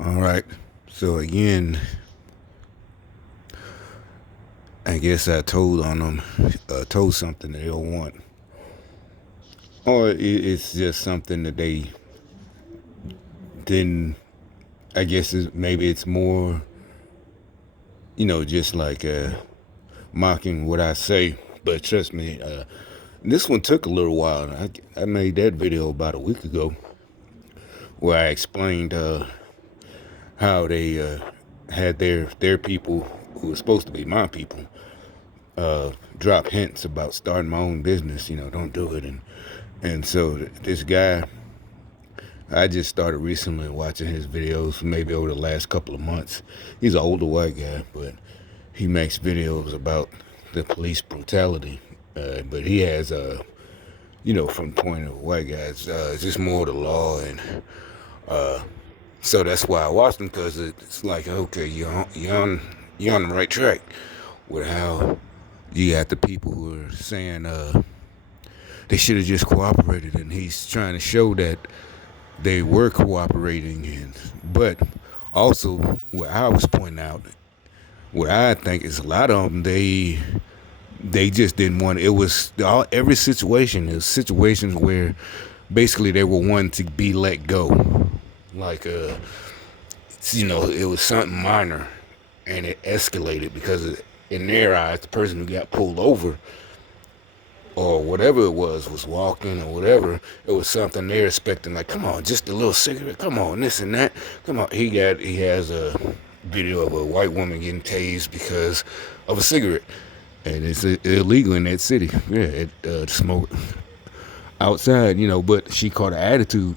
All right. So again, I guess I told on them, told something they don't want, or it's just something that they didn't. I guess maybe it's more, just like mocking what I say. But trust me, this one took a little while. I made that video about a week ago where I explained how they had their people who were supposed to be my people drop hints about starting my own business. Don't do it. And so this guy, I just started recently watching his videos, maybe over the last couple of months. He's an older white guy, but he makes videos about the police brutality. But he has, from the point of white guys, it's just more the law, and so that's why I watched him, because it's like, okay, you're on the right track with how you got the people who are saying they should have just cooperated, and he's trying to show that they were cooperating, but also what I was pointing out, what I think is a lot of them, they just didn't want it. Was every situation is situations where basically they were wanting to be let go, like it was something minor, and it escalated because in their eyes the person who got pulled over or whatever it was walking or whatever, it was something they're expecting, like, come on, just a little cigarette, come on, this and that, come on. He has a video of a white woman getting tased because of a cigarette, and it's illegal in that city. Yeah, smoke outside, but she caught an attitude.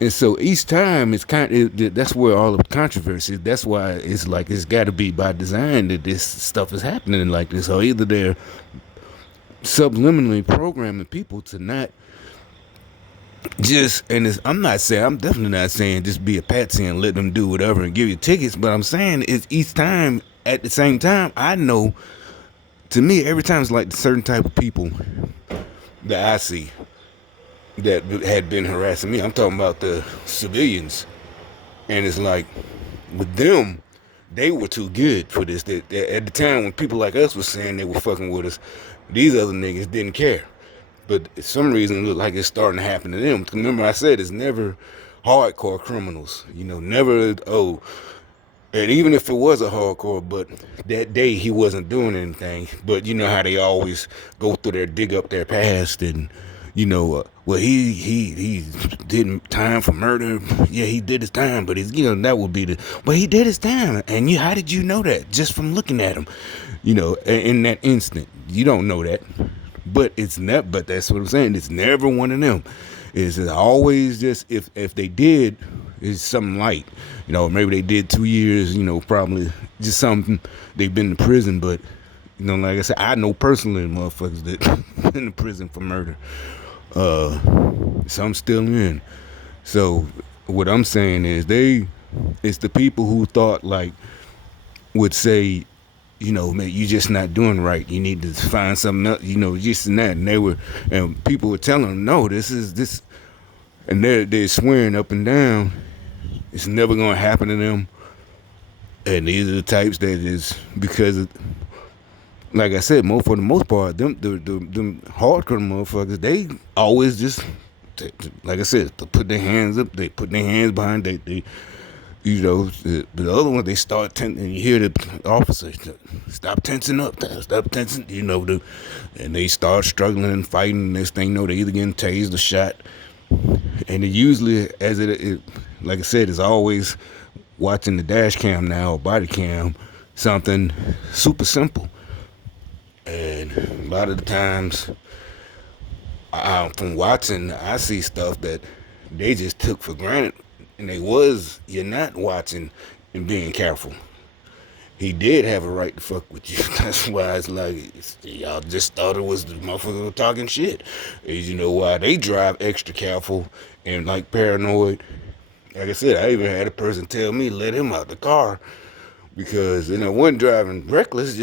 And so each time it's that's where all the controversy. That's why it's like it's got to be by design that this stuff is happening like this. Or either they're subliminally programming people to not just, and I'm definitely not saying just be a patsy and let them do whatever and give you tickets, but I'm saying it's each time at the same time. I know, to me, every time it's like the certain type of people that I see that had been harassing me. I'm talking about the civilians, and it's like with them, they were too good for this. At the time when people like us were saying they were fucking with us, these other niggas didn't care. But for some reason, it looked like it's starting to happen to them. Remember, I said it's never hardcore criminals. Never. Oh, and even if it was a hardcore, but that day he wasn't doing anything. But you know how they always go through their dig up their past, and well, he did time for murder. Yeah, he did his time, but that would be but he did his time. And how did you know that? Just from looking at him, in that instant. You don't know that. But but that's what I'm saying. It's never one of them. It's always just, if they did, it's something light. Maybe they did 2 years, probably just something, they've been to prison. But like I said, I know personally motherfuckers that been to prison for murder. Some still in. So what I'm saying is it's the people who thought, like, would say, man, you just not doing right. You need to find something else, just and that. And people were telling them, no, this is this, and they're swearing up and down it's never gonna happen to them. And these are the types that is because, like I said, for the most part, them hardcore motherfuckers, they always just, like I said, to put their hands up, they put their hands behind they the other one, they start tensing, and you hear the officer, stop tensing up, stop tensing, and they start struggling and fighting. Next thing you know, they either getting tased or shot. And it usually, like I said, is always watching the dash cam now or body cam, something super simple. And a lot of the times, from watching, I see stuff that they just took for granted, and you're not watching and being careful. He did have a right to fuck with you. That's why it's like, y'all just thought it was the motherfucker talking shit. Is why they drive extra careful and like paranoid. Like I said, I even had a person tell me let him out the car because wasn't driving reckless,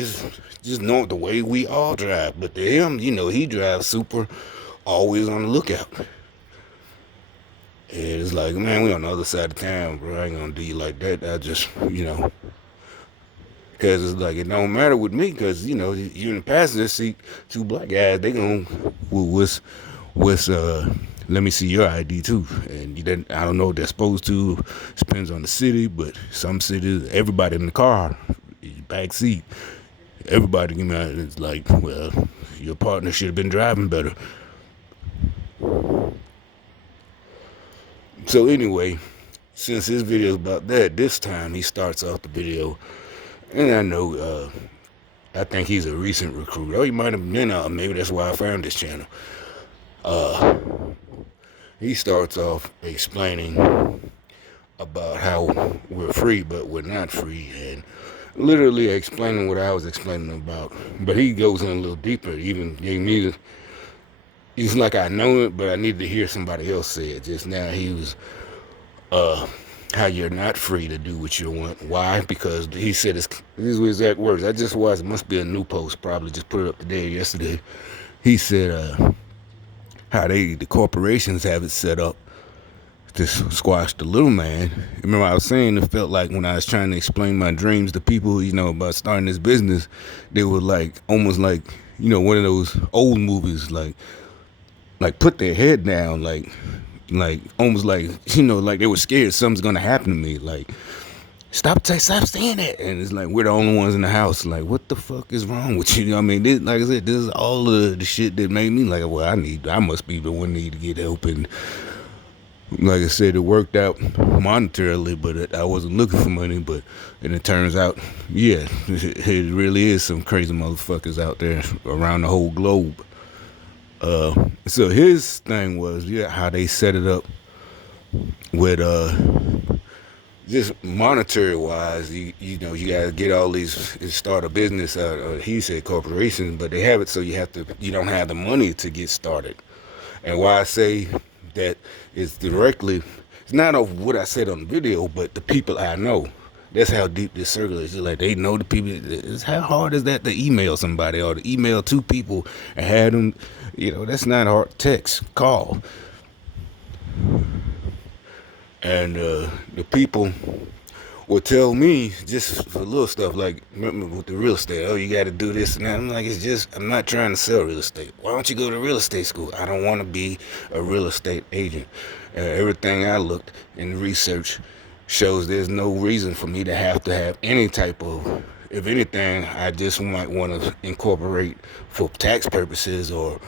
just know the way we all drive. But to him, he drives super, always on the lookout. And it's like, man, we on the other side of town, bro. I ain't gonna do you like that. I just, because it's like, it don't matter with me, because, you in the passenger seat, two black guys, they gonna, what's, let me see your ID too. And I don't know what they're supposed to. It depends on the city, but some cities, everybody in the car, back seat, everybody, it's like, well, your partner should have been driving better. So anyway, since his video is about that, this time he starts off the video, and I know, I think he's a recent recruit. Oh, he might have been, maybe that's why I found this channel. He starts off explaining about how we're free, but we're not free, and literally explaining what I was explaining about. But he goes in a little deeper. Even gave me he's like, I know it, but I needed to hear somebody else say it. Just now, he was, how you're not free to do what you want. Why? Because he said, these were exact words. I just watched, it must be a new post, probably just put it up today or yesterday. He said, how the corporations have it set up to squash the little man. Remember, I was saying it felt like when I was trying to explain my dreams to people, about starting this business, they were like, almost like, one of those old movies, like put their head down, like almost like, like they were scared something's gonna happen to me, like stop saying that. And it's like, we're the only ones in the house, like, what the fuck is wrong with you? Like I said, this is all of the shit that made me like, well, I must be the one need to get help. And like I said, it worked out monetarily, but I wasn't looking for money. And it turns out, yeah, it really is some crazy motherfuckers out there around the whole globe. So his thing was, how they set it up with, just monetary wise, you gotta get all these, start a business, he said corporations, but they have it so you don't have the money to get started. And why I say that is directly, it's not of what I said on the video, but the people I know. That's how deep this circle is. Just like, they know the people. How hard is that to email somebody or to email two people and have them, that's not hard. Text, call. And the people will tell me just for little stuff, like, remember with the real estate, oh, you got to do this and that. I'm like, I'm not trying to sell real estate. Why don't you go to real estate school? I don't want to be a real estate agent. Everything I looked in research shows there's no reason for me to have any type of, if anything, I just might want to incorporate for tax purposes or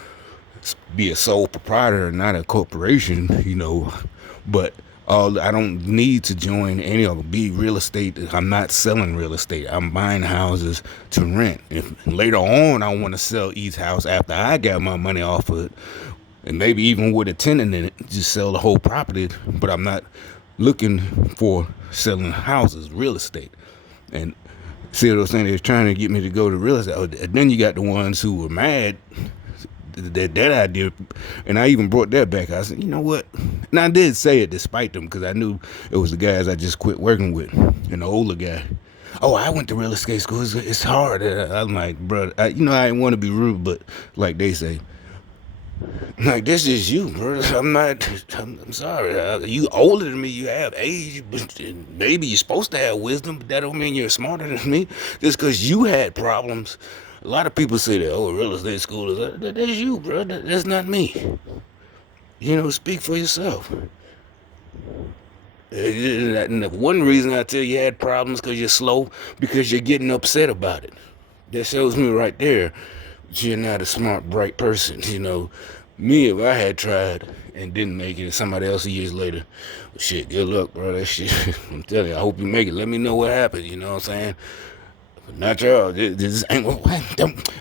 be a sole proprietor, not a corporation, but I don't need to join any of them. Be real estate. I'm not selling real estate. I'm buying houses to rent. If later on I want to sell each house after I got my money off of it, and maybe even with a tenant in it, just sell the whole property. But I'm not looking for selling houses, real estate. And see what I'm saying? They're trying to get me to go to real estate. And then you got the ones who were mad that idea, and I even brought that back. I said, you know what? And I did say it despite them, because I knew it was the guys I just quit working with, and the older guy. Oh, I went to real estate school. It's hard. I'm like, bro, I didn't want to be rude, but like they say, like, this is you, bro. I'm sorry. You older than me. You have age. Maybe you're supposed to have wisdom, but that don't mean you're smarter than me. Just because you had problems. A lot of people say that, oh, real estate school is that's you, bro. That's not me. Speak for yourself. And one reason I tell you had problems because you're slow, because you're getting upset about it. That shows me right there you're not a smart, bright person. Me, if I had tried and didn't make it, and somebody else years later, well, shit, good luck, bro. That shit, I'm telling you, I hope you make it. Let me know what happened. You know what I'm saying? Not y'all. This ain't.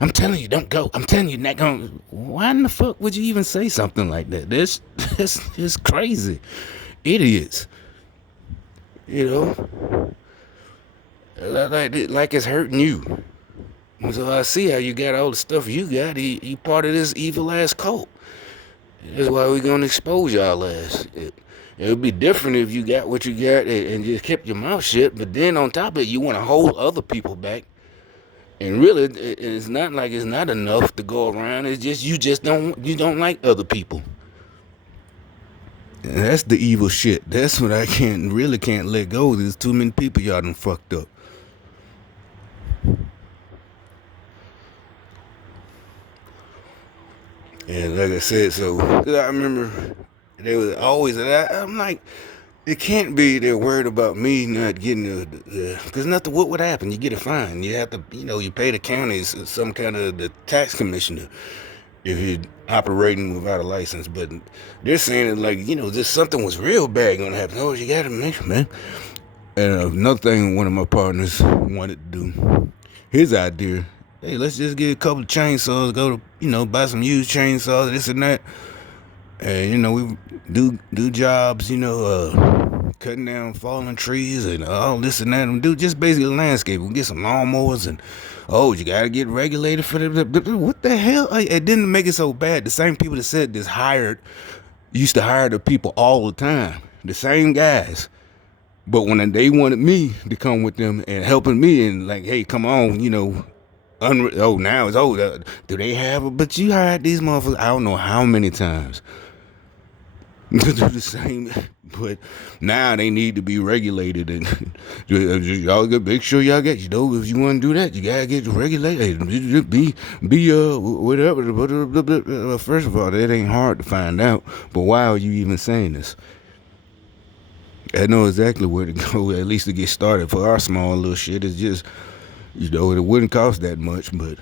I'm telling you, don't go. I'm telling you, not going. Why in the fuck would you even say something like that? This is crazy. Idiots. Like it's hurting you. So I see how you got all the stuff you got. You part of this evil ass cult. That's why we gonna expose y'all ass. It would be different if you got what you got and just kept your mouth shut. But then on top of it, you want to hold other people back. And really, it's not like it's not enough to go around. It's just you don't like other people. That's the evil shit. That's what I can't let go. There's too many people y'all done fucked up. And like I said, so 'cause I remember they was always. I'm like, it can't be they're worried about me not getting the because nothing. What would happen? You get a fine. You have to, you pay the county some kind of the tax commissioner if you're operating without a license. But they're saying it like, just something was real bad gonna happen. Oh, you gotta mention, man. And another thing one of my partners wanted to do, his idea, hey, let's just get a couple of chainsaws, go to, buy some used chainsaws, this and that. And, we do jobs, cutting down fallen trees and all this and that. And do just basically landscaping. We get some lawnmowers and, oh, you got to get regulated for the, what the hell? It didn't make it so bad. The same people that said this used to hire the people all the time. The same guys. But when they wanted me to come with them and helping me and like, hey, come on, now it's over. Do they have it? But you hired these motherfuckers, I don't know how many times to do the same. But now they need to be regulated and y'all gotta make sure y'all get, if you want to do that, you gotta get regulated. Be whatever. First of all, that ain't hard to find out. But why are you even saying this? I know exactly where to go, at least to get started for our small little shit. It's just, it wouldn't cost that much, but.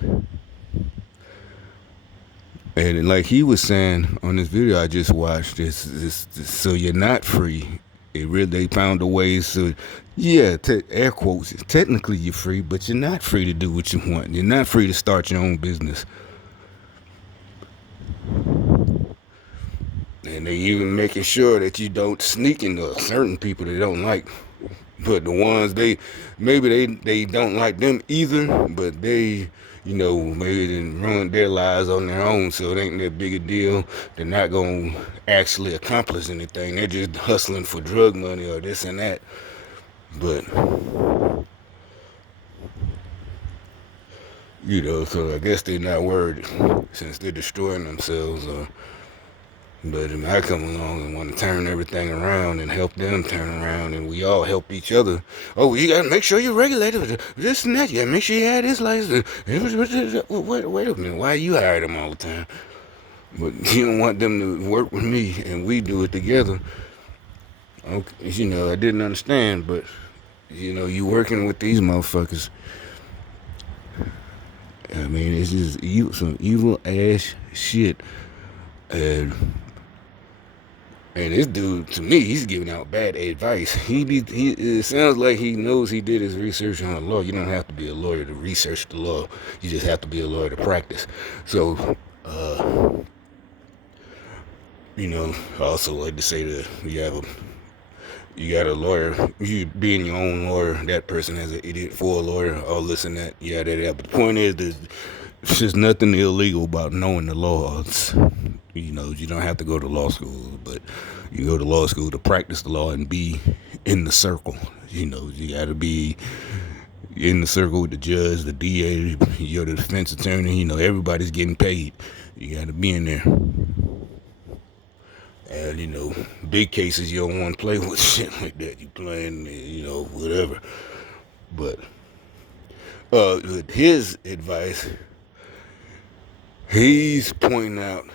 And like he was saying on this video I just watched, so you're not free. They found a way, so yeah, air quotes, technically you're free, but you're not free to do what you want. You're not free to start your own business. And they even making sure that you don't sneak into certain people they don't like. But the ones maybe they don't like them either, but they, maybe didn't ruin their lives on their own, so it ain't that big a deal. They're not going to actually accomplish anything. They're just hustling for drug money or this and that. But, so I guess they're not worried since they're destroying themselves. But if I come along and want to turn everything around and help them turn around and we all help each other. Oh, you got to make sure you're regulated. This and that. You got to make sure you have this license. Wait a minute. Why you hire them all the time? But you don't want them to work with me and we do it together. Okay, I didn't understand, but, you working with these motherfuckers. I mean, it's just some evil ass shit. And this dude, to me, he's giving out bad advice. It sounds like he knows he did his research on the law. You don't have to be a lawyer to research the law. You just have to be a lawyer to practice. So, I also like to say that you got a lawyer, you being your own lawyer, that person has an idiot for a lawyer, all this and that, yeah. But the point is, there's just nothing illegal about knowing the laws. You don't have to go to law school, but you go to law school to practice the law and be in the circle. You got to be in the circle with the judge, the DA, you're the defense attorney. Everybody's getting paid. You got to be in there. And, big cases, you don't want to play with shit like that. You playing, whatever. But with his advice, he's pointing out,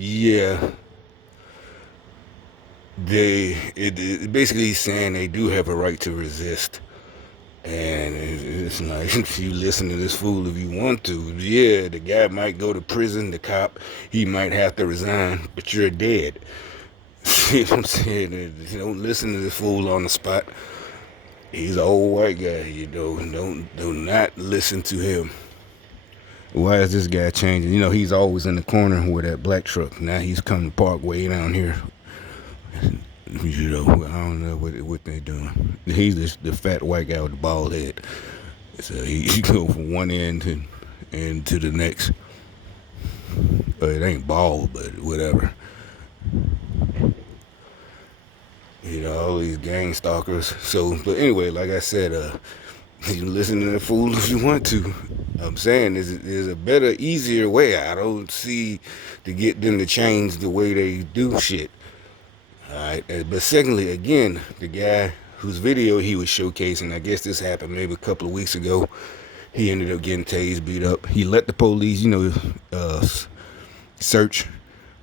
yeah, basically he's saying they do have a right to resist. And it's like, you listen to this fool if you want to. Yeah, the guy might go to prison, the cop, he might have to resign, but you're dead. See what I'm saying? You don't listen to this fool on the spot. He's an old white guy, do not listen to him. Why is this guy changing? He's always in the corner with that black truck. Now he's coming to park way down here. I don't know what they're doing. He's the fat white guy with the bald head. So he go from one end to the next. It ain't bald, but whatever. All these gang stalkers. So, but anyway, like I said, you listen to the fool if you want to. I'm saying there's a better, easier way. I don't see to get them to change the way they do shit. right. But secondly, again, the guy whose video he was showcasing, I guess this happened maybe a couple of weeks ago. He ended up getting tased, beat up. He let the police, search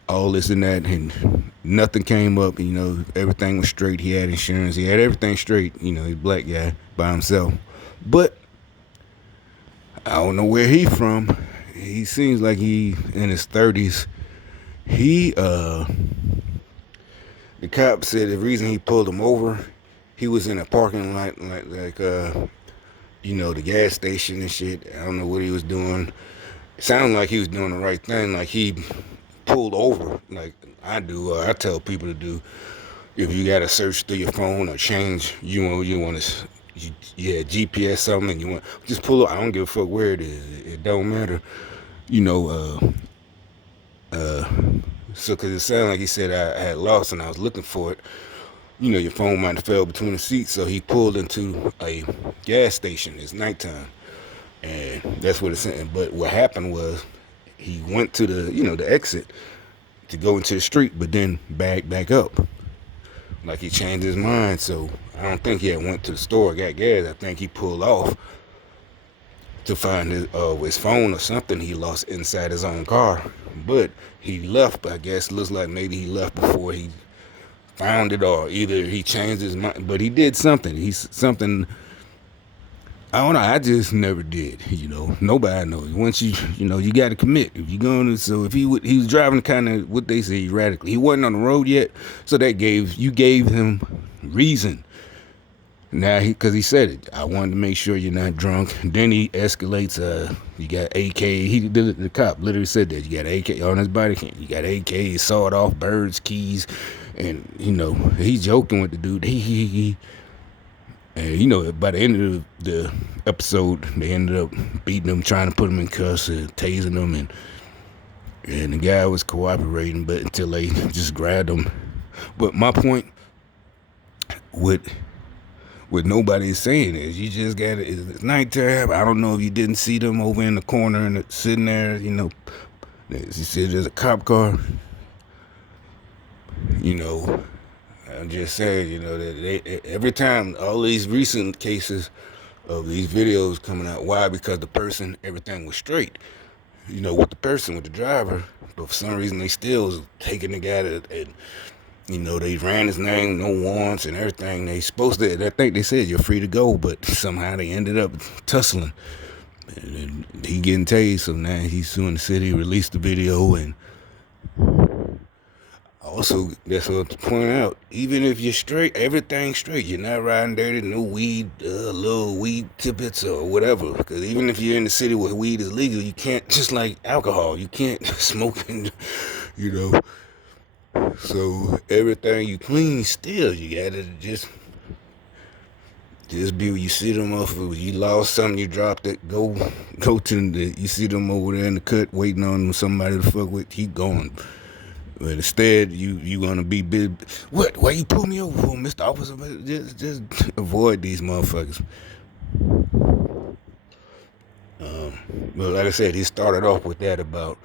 all this and that, and nothing came up. Everything was straight. He had insurance. He had everything straight. He's a black guy by himself. But I don't know where he from. He seems like he in his 30s. The cop said the reason he pulled him over, he was in a parking lot, the gas station and shit. I don't know what he was doing. It sounded like he was doing the right thing. Like he pulled over, like I do. I tell people to do. If you got to search through your phone or change, you want to, GPS something, and you want just pull up. I don't give a fuck where it is. It don't matter. You know. So because it sounded like he said I had lost and I was looking for it. Your phone might have fell between the seats. So he pulled into a gas station. It's nighttime. And that's what it's saying. But what happened was he went to the exit to go into the street, but then back up. Like he changed his mind. So I don't think he had went to the store, got gas. I think he pulled off to find his phone or something he lost inside his own car. But he left, I guess. Looks like maybe he left before he found it, or either he changed his mind. But he did something. I don't know. I just never did. Nobody knows. Once you got to commit. If you're going to, so if he was driving kind of what they say erratically. He wasn't on the road yet, so that gave him reason. Now, because he said it, I wanted to make sure you're not drunk. Then he escalates. You got AK. The cop literally said that you got AK on his body cam. You got AK, sawed off birds, keys, and he's joking with the dude. And by the end of the episode, they ended up beating him, trying to put him in cuffs, tasing him, and the guy was cooperating, but until they just grabbed him. But my point with what nobody is saying is you just got it. It's nighttime. I don't know if you didn't see them over in the corner and sitting there. You said there's a cop car. I'm just saying, that every time all these recent cases of these videos coming out, why? Because everything was straight, with the driver, but for some reason they still was taking the guy and they ran his name, no warrants and everything. They supposed to, I think they said you're free to go, but somehow they ended up tussling. And he getting tased, so now he's suing the city, released the video, and also, that's what to point out. Even if you're straight, everything's straight. You're not riding dirty, no weed, little weed tidbits or whatever. Because even if you're in the city where weed is legal, you can't, just like alcohol, you can't smoke and, So everything you clean still, you gotta just be, you see them motherfuckers, you lost something, you dropped it, go to you see them over there in the cut waiting on somebody to fuck with, keep going. But instead, you gonna be big. What? Why you pull me over for, Mr. Officer? Just avoid these motherfuckers. But like I said, he started off with that about,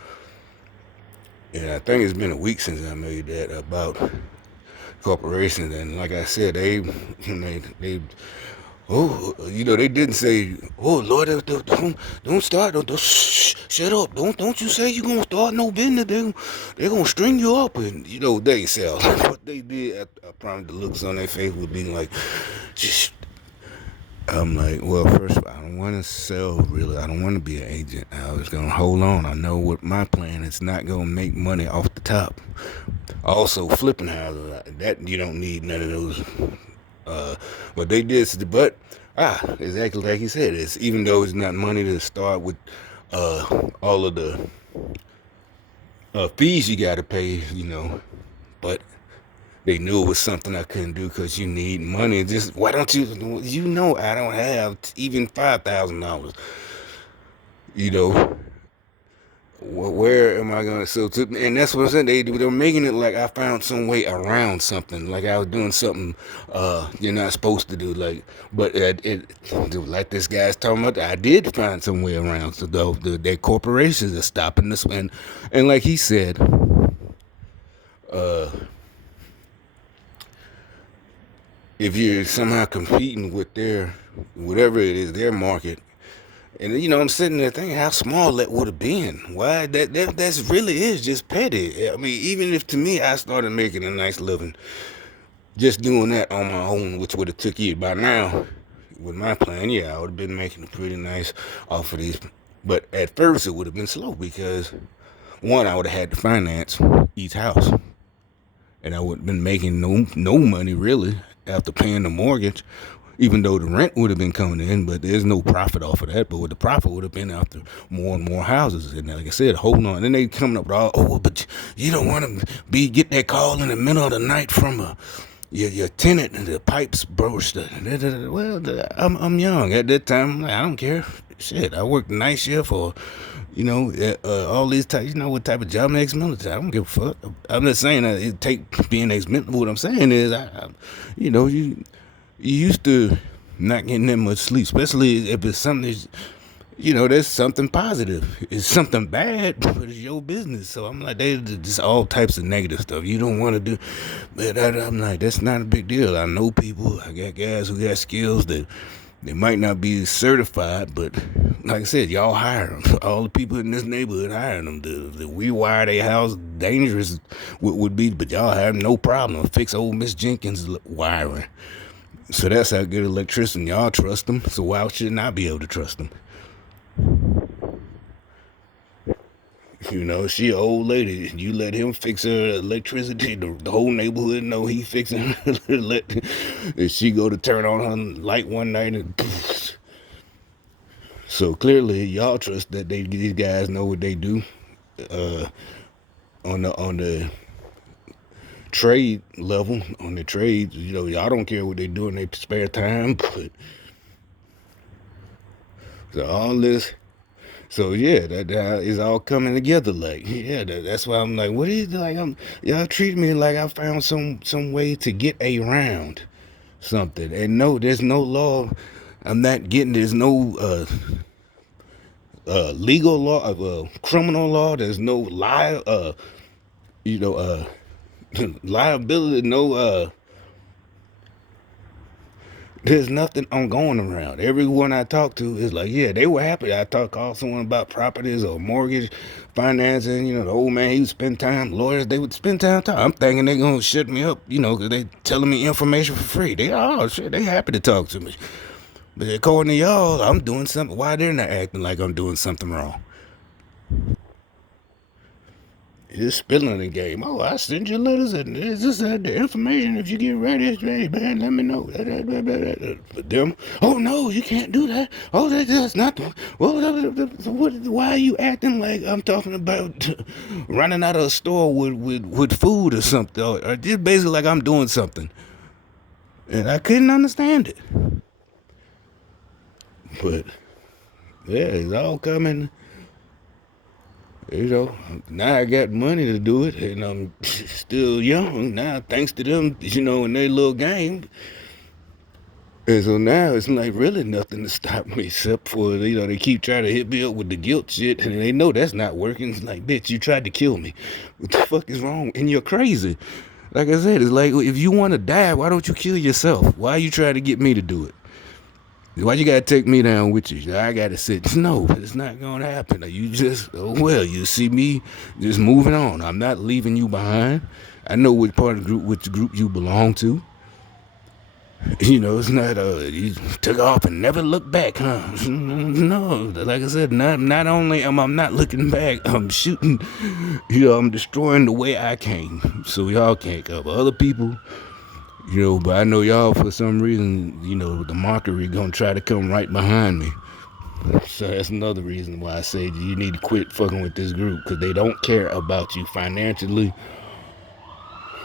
and I think it's been a week since I made that about corporations. And like I said, they they didn't say, oh Lord, don't start, don't shut up, don't you say you gonna start no business. They're gonna string you up, and they sell. What they did, I promise the looks on their face would be like, just. I'm like, well, first of all, I don't want to sell, really. I don't want to be an agent. I was going to hold on. I know what my plan is, not going to make money off the top. Also, flipping houses, that you don't need none of those. But they did, but, exactly like he said, it's, even though it's not money to start with all of the fees you got to pay, but they knew it was something I couldn't do because you need money. Just, why don't you, I don't have even $5,000. Where am I going to, and that's what I'm saying, they're making it like I found some way around something, like I was doing something you're not supposed to do, but like this guy's talking about, I did find some way around, so their corporations are stopping this, and like he said, if you're somehow competing with their whatever it is, their market. And I'm sitting there thinking how small that would have been. Why that's really is just petty. I mean, even if to me I started making a nice living just doing that on my own, which would have took years by now, with my plan, yeah, I would have been making a pretty nice off of these. But at first it would have been slow because one, I would have had to finance each house, and I would have been making no money really after paying the mortgage, even though the rent would have been coming in, but there's no profit off of that. But what the profit would have been after more and more houses. And like I said, holding on. And then they coming up with all, oh, but you don't want to get that call in the middle of the night from your tenant and the pipes burst. Well, I'm young at that time. I'm like, I don't care. Shit, I worked night shift or all these types, what type of job makes military. I don't give a fuck. I'm not saying that it take being ex-military. What I'm saying is, you used to not getting that much sleep, especially if it's something that's, there's something positive. It's something bad, but it's your business. So I'm like, there's just all types of negative stuff you don't want to do. But I'm like, that's not a big deal. I know people. I got guys who got skills that they might not be certified, but like I said, y'all hire them. All the people in this neighborhood hiring them. The rewire their house, dangerous would be, but y'all have no problem. Fix old Miss Jenkins' wiring. So that's how good electrician. Y'all trust them. So why should I be able to trust them? She an old lady. You let him fix her electricity. The whole neighborhood know he fixing her. If she go to turn on her light one night and so clearly y'all trust that these guys know what they do on the trade level. On the trades, y'all don't care what they do in their spare time. But so all this. So yeah, that is all coming together. Like yeah, that's why I'm like, what is like? Y'all treat me like I found some way to get around something. And no, there's no law. I'm not getting. There's no legal law, criminal law. There's no you know, uh, liability. No there's nothing on going around. Everyone I talk to is like, yeah, they were happy. Call someone about properties or mortgage financing. The old man, he would spend time. Lawyers, they would spend time. I'm thinking they gonna shut me up, because they telling me information for free. They happy to talk to me. But according to y'all, I'm doing something. Why they're not acting like I'm doing something wrong? It's spilling the game. Oh, I send you letters and it's just the information. If you get ready, hey, man, let me know. But them, oh no, you can't do that. Oh, that's not. Well, why are you acting like I'm talking about running out of a store with food or something, or just basically like I'm doing something? And I couldn't understand it. But yeah, it's all coming. Now I got money to do it, and I'm still young now, thanks to them, in their little game. And so now it's like really nothing to stop me except for, they keep trying to hit me up with the guilt shit, and they know that's not working. It's like, bitch, you tried to kill me. What the fuck is wrong? And you're crazy. Like I said, it's like, if you want to die, why don't you kill yourself? Why are you trying to get me to do it? Why you gotta take me down with you? I gotta sit. No, it's not gonna happen. You just, you see me just moving on. I'm not leaving you behind. I know which part of the group, which group you belong to. It's not, you took off and never looked back, huh? No, like I said, not only am I not looking back, I'm shooting, I'm destroying the way I came. So y'all can't cover other people. But I know y'all, for some reason, the mockery gonna try to come right behind me. So that's another reason why I say you need to quit fucking with this group, because they don't care about you financially,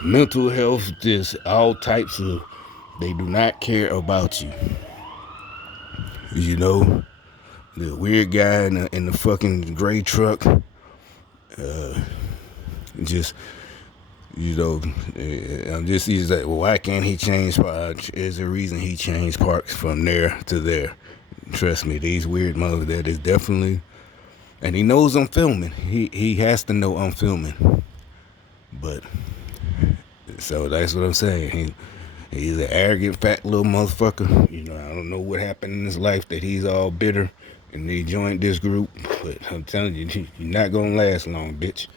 mental health, just all types of, they do not care about you. The weird guy in the fucking gray truck, just, he's like, well, why can't he change parks? There's a reason he changed parks from there to there. Trust me, these weird mothers, that is definitely, and he knows I'm filming. He has to know I'm filming. But, so that's what I'm saying. He's an arrogant, fat little motherfucker. You know, I don't know what happened in his life that he's all bitter and he joined this group. But I'm telling you, you're not gonna last long, bitch.